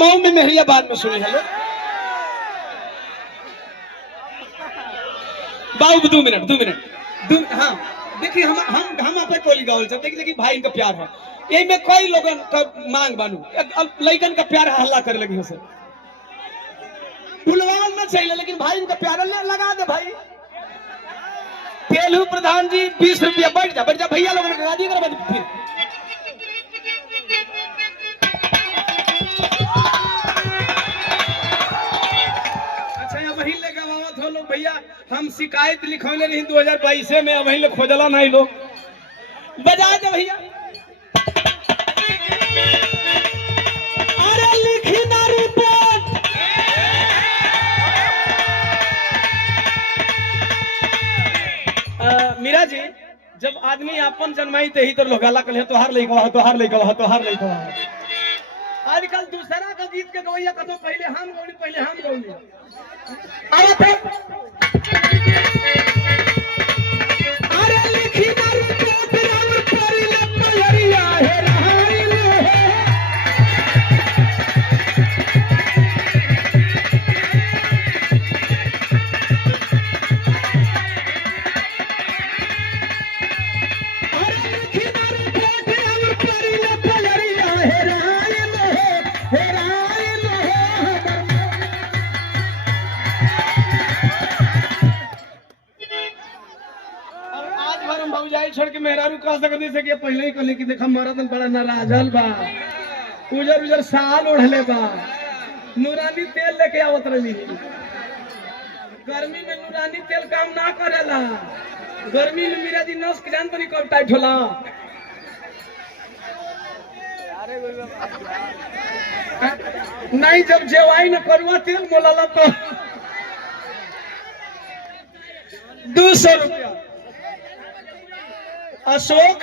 मऊ में मेहरिया बाद में सुनी। हेलो बाबू 2 मिनट हाँ देखिए हम आप कोली गावल सब देखिए लेकिन भाई इनका प्यार है यही में कोई लोगन का मांग बानू लइकन का प्यार हल्ला करे लगी से फुलवाल में चाहिए लेकिन भाई इनका प्यार लगा दे भाई। तेलू प्रधान जी 20 रुपया बैठ जा भैया लोगों ने लगा दिया कर फिर वही ले गवावत हो लोग भैया हम शिकायत लिखौले रही 2022 में वही लोग खोजला नहीं लोग बजा दे भैया। अरे लिखी ना रिपोर्ट मीरा जी जब आदमी अपन जन्माई ते ही तो लोग गाला कल तोहार लइका आजकल दूसरा का गीत के गवैया कतो पहले हम गौली अरे लिखी ना रिपोर्ट रावण परी लपयरिया है रहाइल अरे लिखी ना रिपोर्ट रावण परी लपयरिया है रहाइल छोड़ के मेहरारू कह सकते से कि पहले ही कहले कि देखा मरद बड़ा नाराजल बा उजर साल ओढ़ले बा नूरानी तेल लेके आवत रही गर्मी में नूरानी तेल काम ना करेला गर्मी में मेरा जी नस के जान तनी कब टाइट होला नहीं जब जेवाई न करुआ तेल मोलाला तो 200 रुपया। अशोक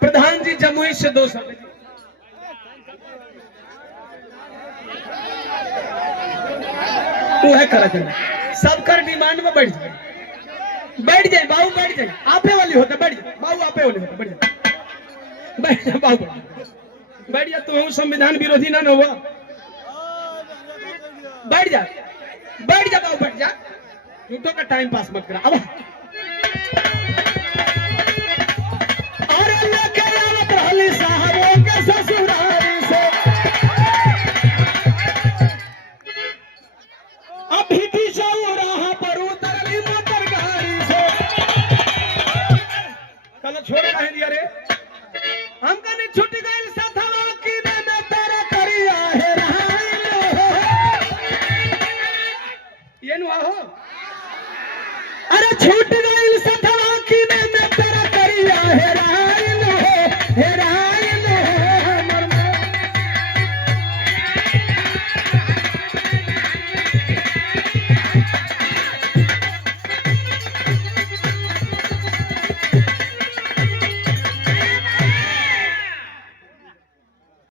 प्रधान जी जमुई से 200 वो है करा सबकर डिमांड में बैठ जाए बाबू बैठ जाए आपे वाली होता बैठ जाए बाबू आपे वाली होता बैठ जा बाबू बैठ जा तू संविधान विरोधी ना हुआ बैठ जा बाबू बैठ जा झूठों का टाइम पास मत करा। अब साहबों के ससुराल से अभी भी रहा पर उतरली मोटर गाड़ी से कल छोड़ रहे दिया रे हम कने छुट गइल सथवा की में तेरे करिया है ये नु आहो अरे छूट गइल सथवा की में